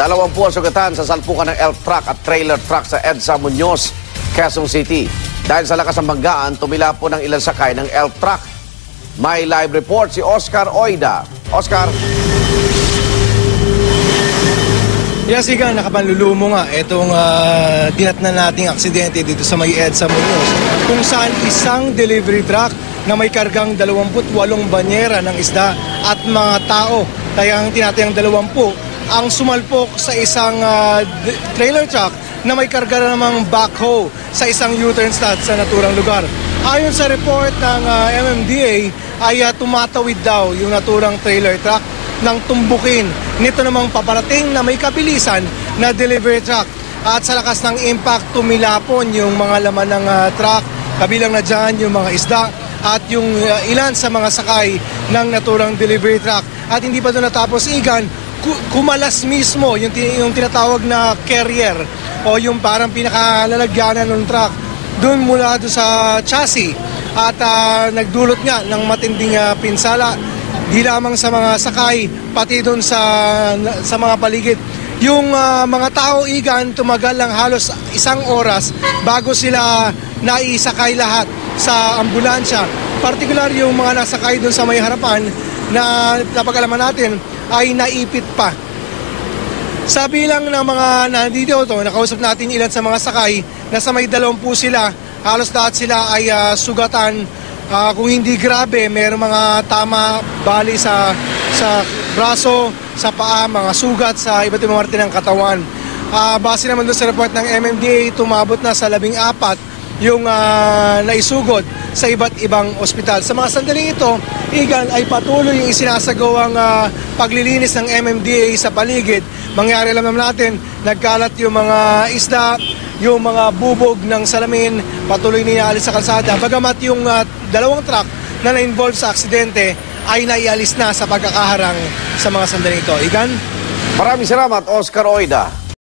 20 ang sugatan sa salpukan ng elf truck at trailer truck sa EDSA Muñoz, Quezon City. Dahil sa lakas ng banggaan, tumila po ng ilang sakay ng elf truck. May live report si Oscar Oida. Oscar. Yes, Igan, nakapanlulumo nga itong dinatnan nating aksidente dito sa may EDSA Muñoz, kung saan isang delivery truck na may kargang 28 banyera ng isda at mga tao, kaya tinatayang 20, ang sumalpok sa isang trailer truck na may karga namang backhoe sa isang U-turn stop sa naturang lugar. Ayon sa report ng MMDA ay tumatawid daw yung naturang trailer truck nang tumbukin nito namang paparating na may kabilisan na delivery truck. At sa lakas ng impact, tumilapon yung mga laman ng truck, kabilang na dyan yung mga isda at yung ilan sa mga sakay ng naturang delivery truck. At hindi pa doon natapos, Igan, kumalas mismo yung tinatawag na carrier o yung parang pinakalalagyanan ng truck doon mula doon sa chassis at nagdulot nga ng matinding pinsala di lamang sa mga sakay pati doon sa mga paligid. Yung mga tao, Igan, tumagal lang halos 1 oras bago sila naisakay lahat sa ambulansya. Partikular yung mga nasakay doon sa may harapan na napag-alaman natin ay naipit pa. Sabi lang ng mga nandito nakausap natin ilan sa mga sakay na sa may 20 sila, halos lahat sila ay sugatan. Kung hindi grabe, mayroong mga tama, bali sa braso, sa paa, mga sugat sa iba't ibang parte ng katawan. Base naman doon sa report ng MMDA, tumabot na sa 14 yung naisugod sa iba't ibang ospital. Sa mga sandaling ito, Igan, ay patuloy yung isinasagawang paglilinis ng MMDA sa paligid. Mangyari alam naman natin, nagkalat yung mga isda, yung mga bubog ng salamin, patuloy niaalis sa kalsada. Bagamat yung 2 truck na na-involve sa aksidente ay naialis na sa pagkakaharang sa mga sandaling ito. Igan? Maraming salamat, Oscar Oida.